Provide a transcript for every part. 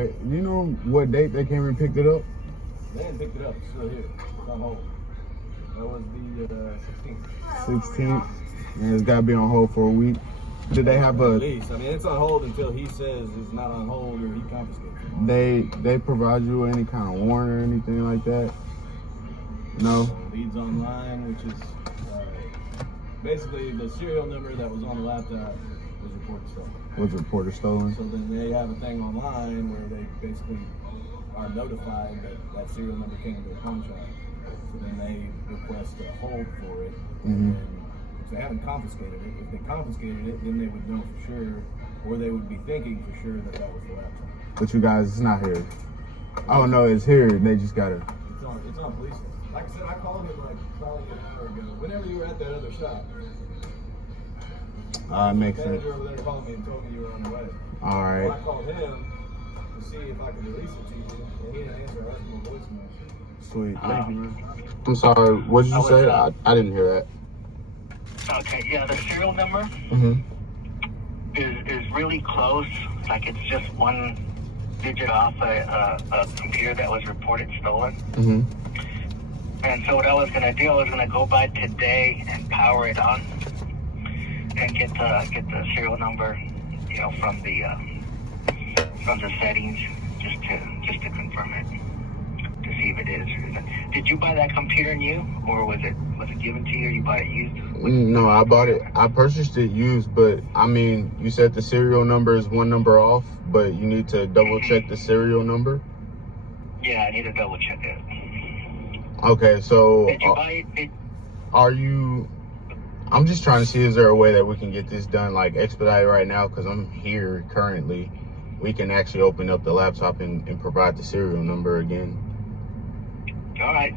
Hey, you know what date they came and picked it up? They didn't pick it up. It's still here. It's on hold. That was the 16th. 16th. And it's got to be on hold for a week. Did they have a... At least. I mean, it's on hold until he says it's not on hold or he confiscates it. They provide you any kind of warrant or anything like that? No? Leads online, which is basically the serial number that was on the laptop was reported stolen. Was reported stolen? So then they have a thing online where they basically are notified that that serial number came into a pawn shop. So then they request a hold for it. Mm-hmm. So they haven't confiscated it. If they confiscated it, then they would know for sure, or they would be thinking for sure that that was the laptop. But you guys, it's not here. Oh no, it's here. They just gotta... It's on police. Like I said, I called him like probably an hour ago. Whenever you were at that other shop. Makes the sense. manager over there called me and told me you were on the way. All right. So I called him to see if I could release it to you, and he didn't answer. I left him a voicemail. Sweet. Thank you, man. I'm sorry. What did you say? I didn't hear that. Okay, yeah, the serial number Mm-hmm. is really close. Like it's just one digit off a computer that was reported stolen. Mm-hmm. And so what I was gonna do, I was gonna go by today and power it on and get the serial number, you know, from the settings, just to confirm it, to see if it is. Did you buy that computer new, or was it given to you? Or you bought it used? No, I bought it. I purchased it used, but I mean, you said the serial number is one number off, but you need to double check the serial number. Yeah, I need to double check it. Okay, so Did you buy it? are you? I'm just trying to see, is there a way that we can get this done like expedited right now? Because I'm here currently. We can actually open up the laptop and provide the serial number again. All right.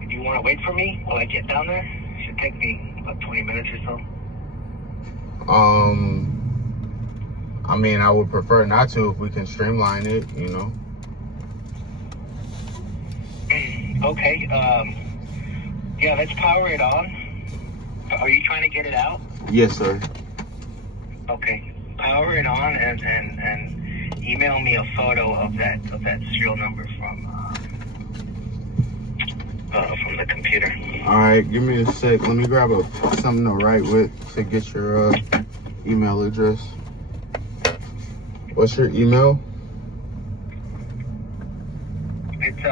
Do you want to wait for me while I get down there? It should take me about 20 minutes or so. I mean, I would prefer not to if we can streamline it, you know. Okay. Yeah, let's power it on. Are you trying to get it out? Yes, sir. Okay. Power it on and email me a photo of that serial number from the computer. All right, give me a sec. Let me grab something to write with to get your email address. What's your email? It's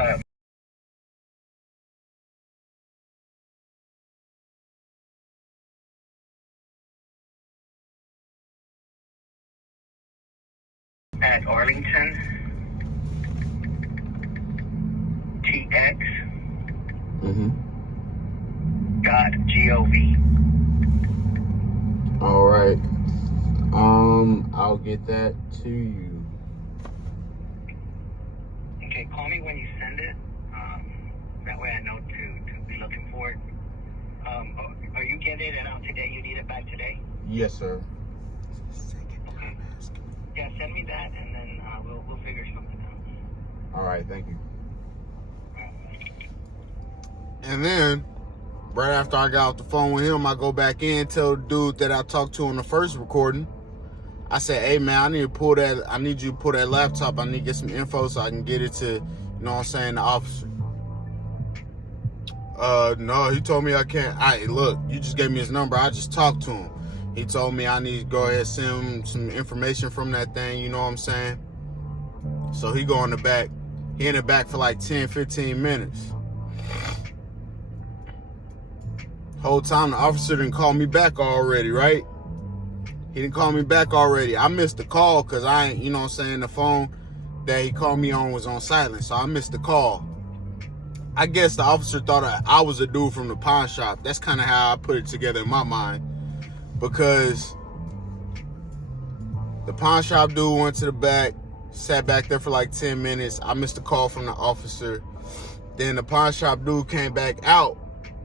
at Arlington TX .gov. All right. I'll get that to you. Okay, call me when you send it. That way I know to be looking for it. Are you getting it out today? You need it back today? Yes, sir. Okay. Yeah, send me that, and then we'll figure something out. All right, thank you. And then, right after I got off the phone with him, I go back in, tell the dude that I talked to on the first recording. I said, hey man, I need you to pull that laptop. I need to get some info so I can get it to, you know what I'm saying, the officer. No, he told me I can't. Look, you just gave me his number. I just talked to him. He told me I need to go ahead and send him some information from that thing, you know what I'm saying? So he go in the back. He in the back for like 10, 15 minutes. Whole time the officer didn't call me back already, right? He didn't call me back already. I missed the call because you know what I'm saying, the phone that he called me on was on silent, so I missed the call. I guess the officer thought I was a dude from the pawn shop. That's kind of how I put it together in my mind. Because the pawn shop dude went to the back, sat back there for like 10 minutes. I missed a call from the officer. Then the pawn shop dude came back out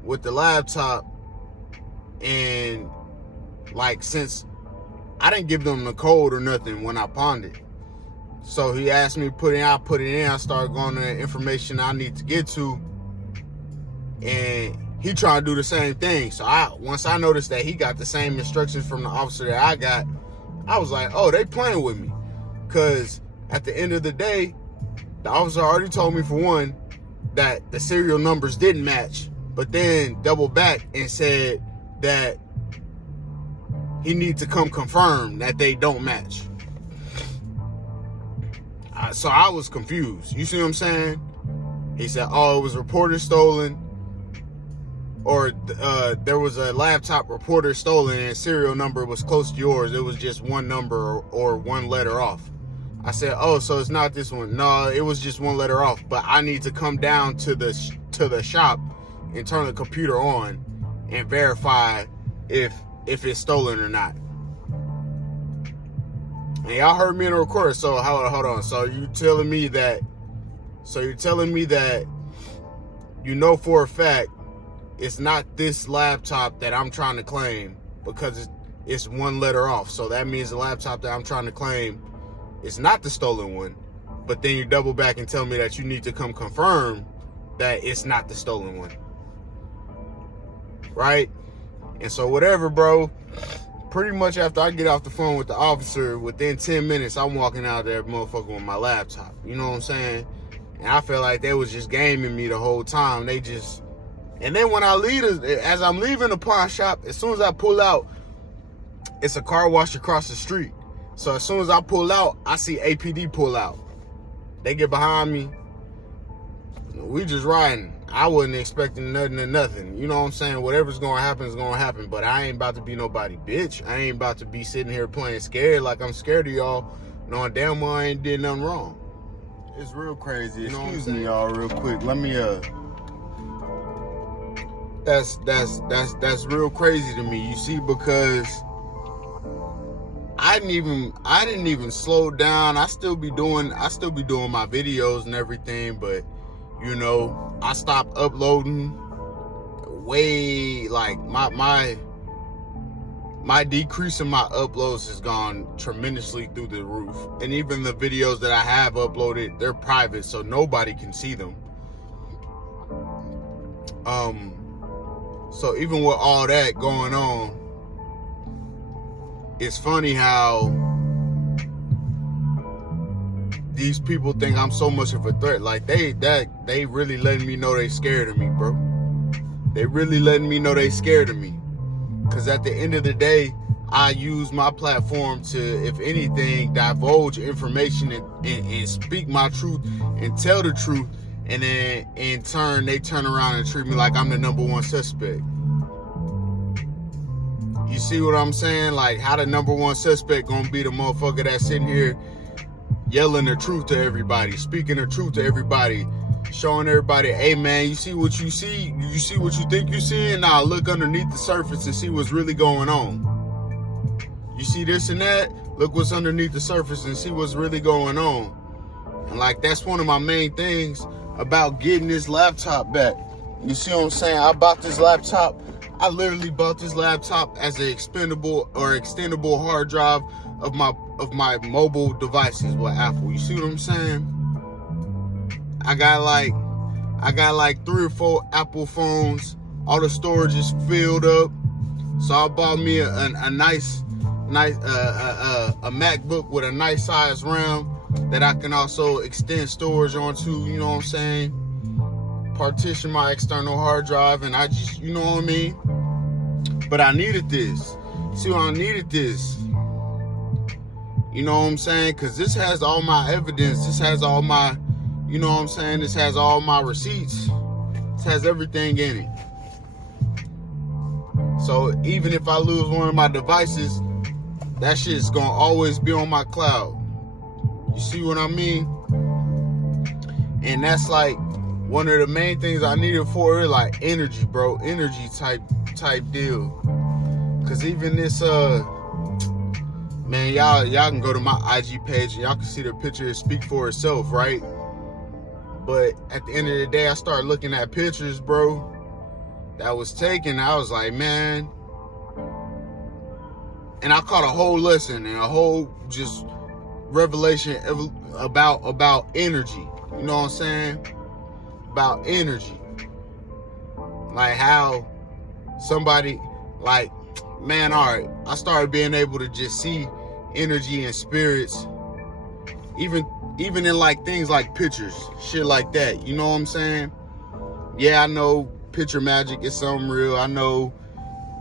with the laptop. And like, since I didn't give them the code or nothing when I pawned it. So he asked me to put it in, I put it in. I started going to the information I need to get to. And he trying to do the same thing. So once I noticed that he got the same instructions from the officer that I got, I was like, oh, they playing with me. Because at the end of the day, the officer already told me, for one, that the serial numbers didn't match, but then doubled back and said that he needs to come confirm that they don't match. So I was confused. You see what I'm saying? He said, oh, it was reported stolen, or there was a laptop reported stolen and serial number was close to yours. It was just one number or one letter off. I said, oh, so it's not this one. No, it was just one letter off, but I need to come down to the shop and turn the computer on and verify if it's stolen or not. And y'all heard me in the recorder, so hold on. So you're telling me that you know for a fact it's not this laptop that I'm trying to claim, because it's one letter off. So that means the laptop that I'm trying to claim is not the stolen one. But then you double back and tell me that you need to come confirm that it's not the stolen one. Right? And so whatever, bro. Pretty much after I get off the phone with the officer, within 10 minutes, I'm walking out there, motherfucker, with my laptop. You know what I'm saying? And I feel like they was just gaming me the whole time. And then when I leave, as I'm leaving the pawn shop, as soon as I pull out, it's a car wash across the street. So as soon as I pull out, I see APD pull out. They get behind me. We just riding. I wasn't expecting nothing to nothing. You know what I'm saying? Whatever's going to happen is going to happen. But I ain't about to be nobody bitch. I ain't about to be sitting here playing scared like I'm scared of y'all, knowing damn well I ain't did nothing wrong. It's real crazy. You know Excuse me, y'all, real quick. Let me that's real crazy to me. You see, because I didn't even slow down. I still be doing my videos and everything, but you know, I stopped uploading way, like my decrease in my uploads has gone tremendously through the roof. And even the videos that I have uploaded, they're private, so nobody can see them. So even with all that going on, it's funny how these people think I'm so much of a threat. Like they really letting me know they scared of me, bro. They really letting me know they scared of me. Cause at the end of the day, I use my platform to, if anything, divulge information and speak my truth and tell the truth. And then in turn, they turn around and treat me like I'm the #1 suspect. You see what I'm saying? Like, how the #1 suspect gonna be the motherfucker that's sitting here yelling the truth to everybody, speaking the truth to everybody, showing everybody, hey man, you see what you see? You see what you think you see? Now look underneath the surface and see what's really going on. You see this and that? Look what's underneath the surface and see what's really going on. And like, that's one of my main things about getting this laptop back. You see what I'm saying? I bought this laptop. I literally bought this laptop as an expendable or extendable hard drive of my mobile devices with Apple. You see what I'm saying? I got like 3 or 4 Apple phones. All the storage is filled up. So I bought me a nice MacBook with a nice size RAM that I can also extend storage onto, you know what I'm saying? Partition my external hard drive, and I just, you know what I mean? But I needed this. See why I needed this? You know what I'm saying? Because this has all my evidence. This has all my, you know what I'm saying? This has all my receipts. This has everything in it. So even if I lose one of my devices, that shit's gonna always be on my cloud. You see what I mean? And that's like one of the main things I needed for it, like energy, bro. Energy type deal. Cause even this man, y'all can go to my IG page and y'all can see the picture speak for itself, right? But at the end of the day, I started looking at pictures, bro, that was taken. I was like, man. And I caught a whole lesson and a whole just revelation about energy. You know what I'm saying? About energy. Like how somebody, like, man, all right, I started being able to just see energy and spirits, even in like things like pictures, shit like that. You know what I'm saying? Yeah, I know picture magic is something real. I know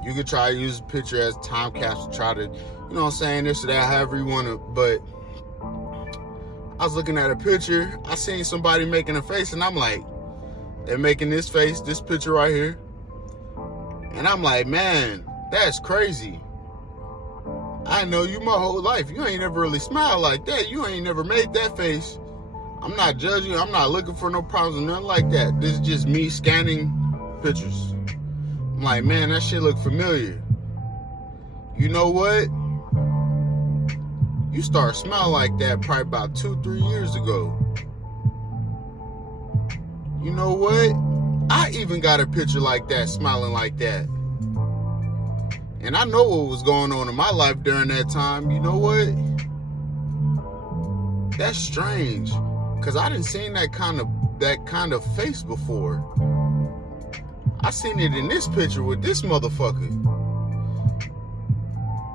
you could try to use a picture as a time capsule, try to, you know what I'm saying, this or that, however you want to. But I was looking at a picture, I seen somebody making a face, and I'm like, they're making this face, this picture right here. And I'm like, man, that's crazy. I know you my whole life. You ain't never really smiled like that. You ain't never made that face. I'm not judging you. I'm not looking for no problems or nothing like that. This is just me scanning pictures. I'm like, man, that shit look familiar. You know what? You started smiling like that probably about 2-3 years ago. You know what? I even got a picture like that, smiling like that. And I know what was going on in my life during that time. You know what? That's strange. Cause I didn't seen that kind of face before. I seen it in this picture with this motherfucker.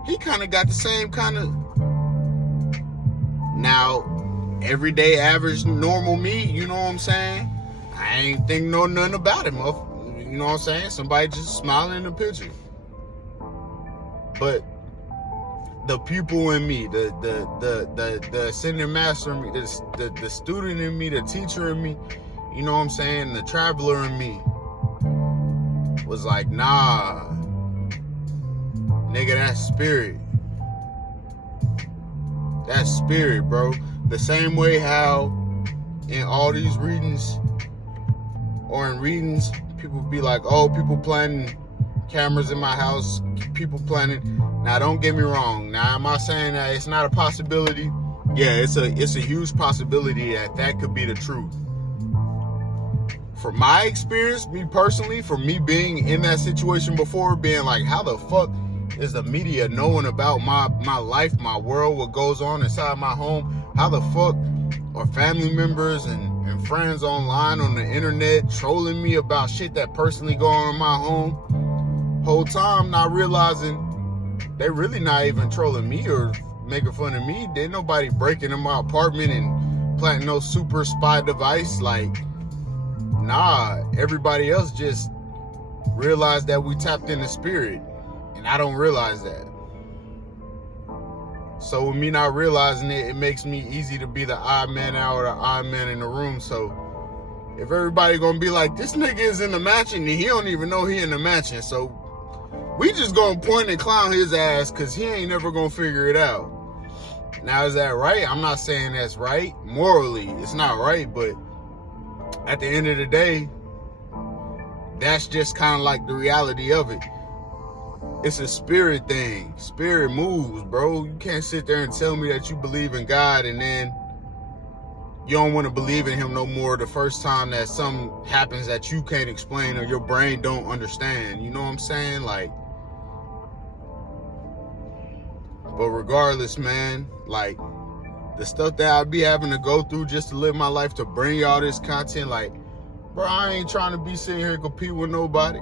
He kind of got the same kind of. Now, everyday, average, normal me, you know what I'm saying? I ain't think nothing about it, motherfucker. You know what I'm saying? Somebody just smiling in the picture. But the pupil in me, the ascending master in me, the student in me, the teacher in me, you know what I'm saying? The traveler in me was like, nah, nigga, that's spirit. That's spirit, bro. The same way how in all these readings or in readings, people be like, oh, people planting cameras in my house, people planting. Now, don't get me wrong. Now, am I saying that it's not a possibility? Yeah, it's a huge possibility that could be the truth. From my experience, me personally, from me being in that situation before, being like, how the fuck is the media knowing about my life, my world, what goes on inside my home? How the fuck are family members and friends online on the internet trolling me about shit that personally go on in my home? Whole time not realizing they really not even trolling me or making fun of me. There nobody breaking in my apartment and planting no super spy device. Like, nah, everybody else just realized that we tapped in the spirit, and I don't realize that. So with me not realizing it, it makes me easy to be the odd man out or the odd man in the room. So if everybody gonna be like, this nigga is in the mansion and he don't even know he in the mansion, so we just gonna point and clown his ass because he ain't never gonna figure it out. Now, is that right? I'm not saying that's right. Morally, it's not right, but at the end of the day, that's just kind of like the reality of it. It's a spirit thing. Spirit moves, bro. You can't sit there and tell me that you believe in God and then you don't want to believe in him no more the first time that something happens that you can't explain or your brain don't understand. You know what I'm saying? Like, but regardless, man, like the stuff that I be having to go through just to live my life, to bring y'all this content, like, bro, I ain't trying to be sitting here and compete with nobody.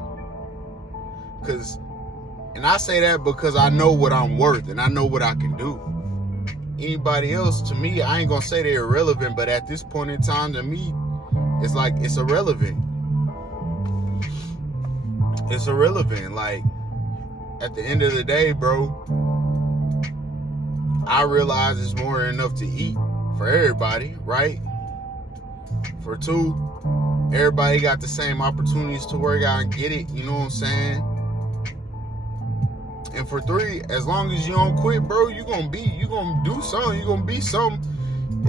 And I say that because I know what I'm worth and I know what I can do. Anybody else, to me, I ain't gonna say they're irrelevant, but at this point in time, to me, it's like, it's irrelevant. It's irrelevant. Like, at the end of the day, bro, I realize it's more than enough to eat for everybody, right? For two, everybody got the same opportunities to work out and get it, you know what I'm saying? And for three, as long as you don't quit, bro, you gonna do something, you gonna be something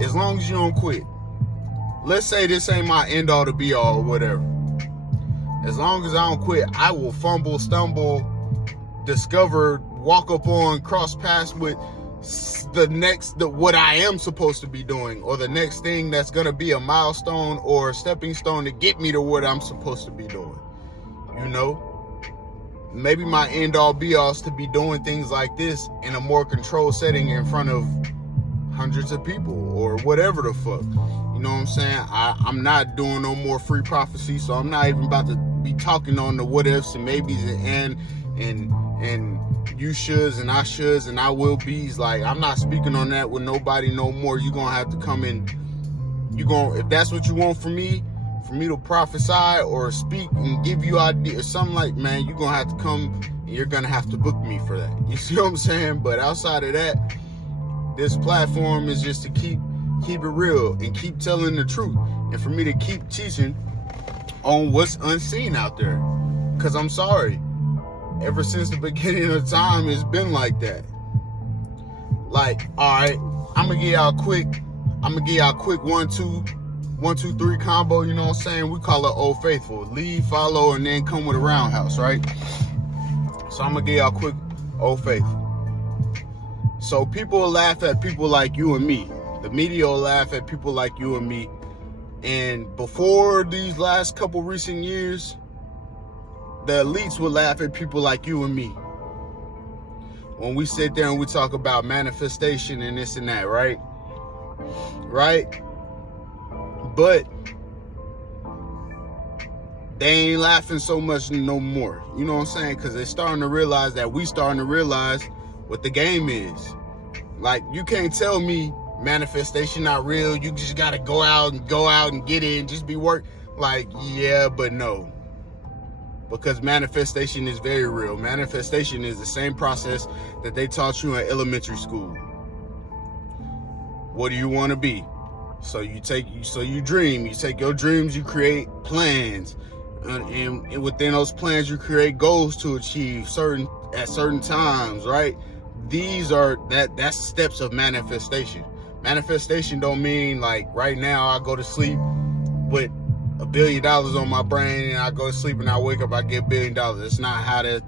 as long as you don't quit. Let's say this ain't my end all to be all or whatever. As long as I don't quit, I will fumble, stumble, discover, walk up on, cross paths with what I am supposed to be doing, or the next thing that's gonna be a milestone or a stepping stone to get me to what I'm supposed to be doing. You know? Maybe my end all be all is to be doing things like this in a more controlled setting in front of hundreds of people or whatever the fuck. You know what I'm saying? I'm not doing no more free prophecy, so I'm not even about to be talking on the what ifs and maybes and you shoulds and I shoulds and I will be's. Like, I'm not speaking on that with nobody no more. You're gonna have to come in. If that's what you want from me to prophesy or speak and give you idea or something, like, man, you're gonna have to come and you're gonna have to book me for that. You see what I'm saying? But outside of that, this platform is just to keep it real and keep telling the truth, and for me to keep teaching on what's unseen out there. Because I'm sorry, ever since the beginning of time, it's been like that. Like, all right, I'm gonna give y'all a quick 1, 2, 3 combo. You know what I'm saying? We call it Old Faithful: lead, follow, and then come with a roundhouse, right? So I'm gonna give y'all a quick Old Faithful. So people will laugh at people like you and me. The media will laugh at people like you and me. And before these last couple recent years, the elites will laugh at people like you and me. When we sit there and we talk about manifestation and this and that, right? Right? But they ain't laughing so much no more. You know what I'm saying? Because they're starting to realize that we starting to realize what the game is. Like, you can't tell me manifestation not real. You just gotta go out and get it and just be work. Like, yeah, but no. Because manifestation is very real. Manifestation is the same process that they taught you in elementary school. What do you want to be? So you dream. You take your dreams, you create plans. And within those plans, you create goals to achieve at certain times, right? That's steps of manifestation. Manifestation don't mean like right now I go to sleep with $1 billion on my brain and I go to sleep and I wake up, I get $1 billion. It's not how that.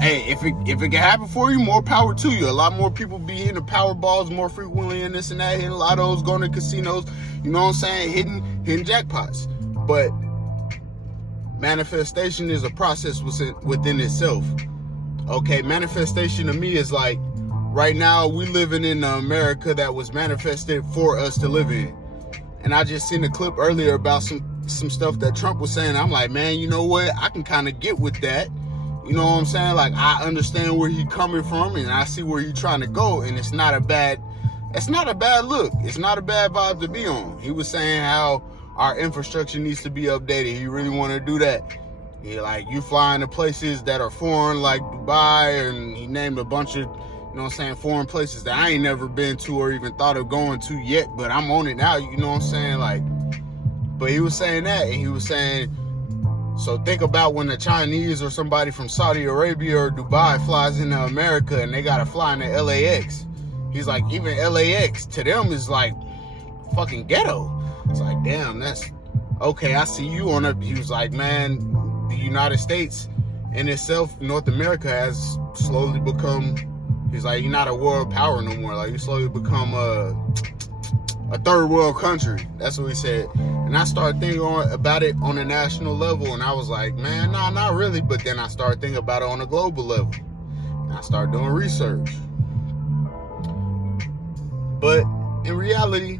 Hey, if it can happen for you, more power to you. A lot more people be hitting the power balls more frequently and this and that, hitting lottos, going to casinos, you know what I'm saying, hitting jackpots. But manifestation is a process within itself. Okay, manifestation to me is like, right now we living in America that was manifested for us to live in. And I just seen a clip earlier about some stuff that Trump was saying. I'm like, man, you know what? I can kind of get with that. You know what I'm saying? Like, I understand where he's coming from and I see where he's trying to go, and it's not a bad look. It's not a bad vibe to be on. He was saying how our infrastructure needs to be updated. He really want to do that. He like, you flying to places that are foreign, like Dubai, and he named a bunch of, you know what I'm saying, foreign places that I ain't never been to or even thought of going to yet, but I'm on it now, you know what I'm saying? Like, but he was saying that, and he was saying, so think about when the Chinese or somebody from Saudi Arabia or Dubai flies into America and they gotta fly into LAX. He's like, even LAX to them is like fucking ghetto. It's like, damn, that's okay. I see you on it. He was like, man, the United States in itself, North America has slowly become, he's like, you're not a world power no more. Like, you slowly become a third world country. That's what he said. And I started thinking about it on a national level, and I was like, man, nah, not really. But then I started thinking about it on a global level. And I started doing research. But in reality,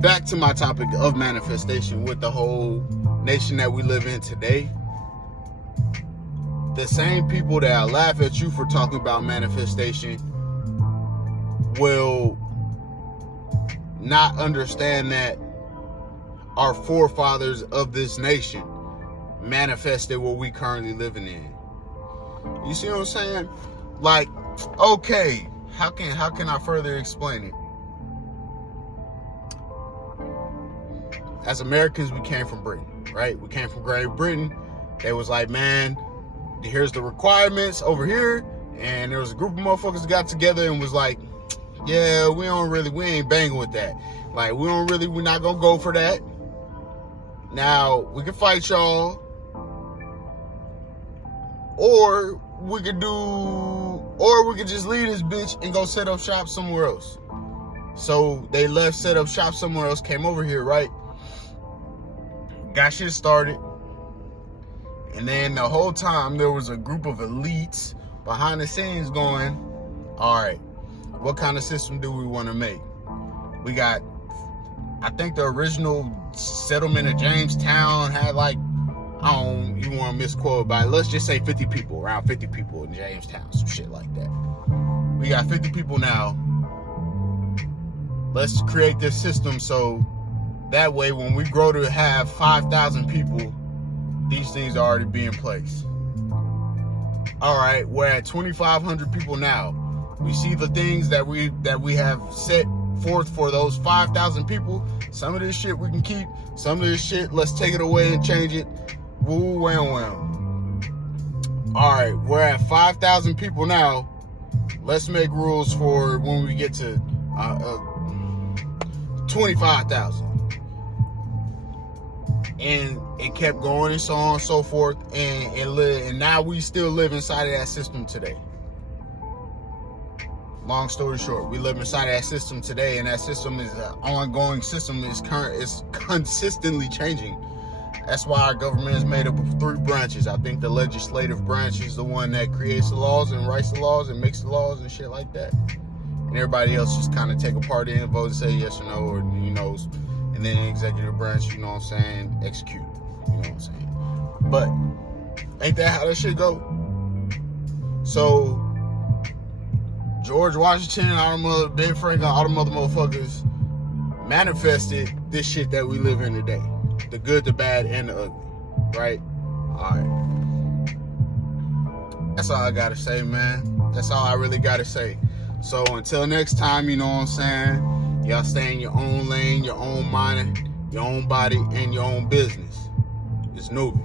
back to my topic of manifestation with the whole nation that we live in today, the same people that laugh at you for talking about manifestation will not understand that our forefathers of this nation manifested what we currently living in. You see what I'm saying? Like, okay, how can I further explain it? As Americans, we came from Britain, right? We came from Great Britain. They was like, man, here's the requirements over here. And there was a group of motherfuckers that got together and was like, yeah, we ain't banging with that. Like, we're not gonna go for that. Now, we can fight y'all, or we could just leave this bitch and go set up shop somewhere else. So they left, set up shop somewhere else, came over here, right? Got shit started. And then the whole time there was a group of elites behind the scenes going, all right, what kind of system do we want to make? We got, I think the original settlement of Jamestown had like, I don't even want to misquote, but let's just say 50 people, around 50 people in Jamestown, some shit like that. We got 50 people now. Let's create this system so that way when we grow to have 5,000 people, these things already be in place. All right, we're at 2,500 people now. We see the things that we have set forth for those 5,000 people. Some of this shit we can keep. Some of this shit, let's take it away and change it. Woo, wham, wham. All right, we're at 5,000 people now. Let's make rules for when we get to 25,000. And it kept going and so on and so forth. And now we still live inside of that system today. Long story short, we live inside of that system today, and that system is an ongoing system. It's consistently changing. That's why our government is made up of 3 branches. I think the legislative branch is the one that creates the laws and writes the laws and makes the laws and shit like that. And everybody else just kind of take a part in and vote and say yes or no, or and then the executive branch, you know what I'm saying, execute. You know what I'm saying? But ain't that how that shit go? So George Washington, Ben Franklin, all them other motherfuckers manifested this shit that we live in today. The good, the bad, and the ugly. Right? Alright. That's all I gotta say, man. That's all I really gotta say. So until next time, you know what I'm saying? Y'all stay in your own lane, your own mind, your own body, and your own business. It's Nubie.